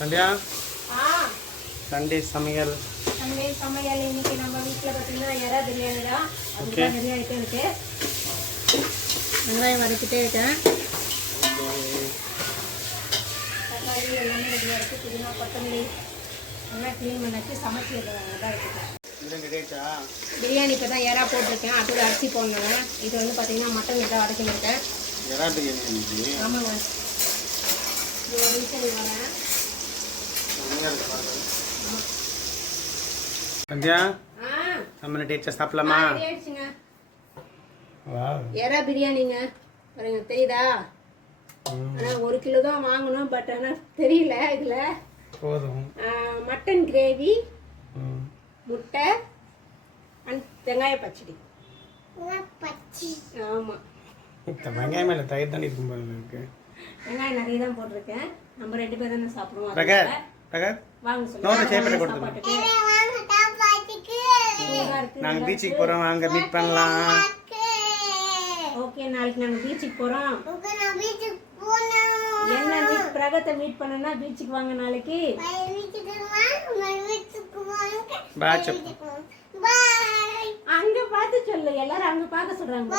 Sandhya Sunday சமையல் இன்னைக்கு நம்ம வீட்டில் பார்த்தீங்கன்னா எறா பிரியாணி தான். அதுதான் ரெடி ஆகிட்டே இருக்கு. வெங்காயம் வதக்கிட்டே இருக்கேன். தக்காளி எல்லாமே ரெடியாக இருக்குது. புதினா கொத்தமல்லி எல்லாம் க்ளீன் பண்ணி சமைச்சி தான் இருக்குது. பிரியாணி இப்போ தான் எறா போட்டிருக்கேன். அதோட அரிசி போடணும். இது வந்து பார்த்தீங்கன்னா மட்டன் எல்லாம் வதக்கிருக்கேன். எறா பிரியாணி ஆமாங்க. இது ஒரு நிமிஷம் வரேன். சந்தியா நம்ம டேஸ்ட் சாப்பிடலாமா? எறா பிரியாணிங்க பாருங்க, தெரியுதா? ஆனால் 1 கிலோ தான் வாங்கணும். பட் ஆனால் தெரியல. இதில் போதும். மட்டன் கிரேவி, முட்டை அண்ட் வெங்காய பச்சடி. ஆமாம், வெங்காயம் இல்லை தயிர் தானே இருக்கும் போல இருக்கு. வெங்காயம் நிறைய தான் போட்டிருக்கேன். நம்ம 2 பேர் தானே சாப்பிடுவோம். வாங்க சாப்பாட்டுக்கு நாங்கள் பீச்சுக்கு போகிறோம். வாங்க மீட் பண்ணலாம். ஓகே, நாளைக்கு நாங்கள் பீச்சுக்கு போகிறோம். என்ன மீட் பிரகத்தை மீட் பண்ணனா பீச்சுக்கு வாங்க நாளைக்கு. அங்க பார்த்து சொல்லு, எல்லாரும் அங்க பார்க்க சொல்றாங்க.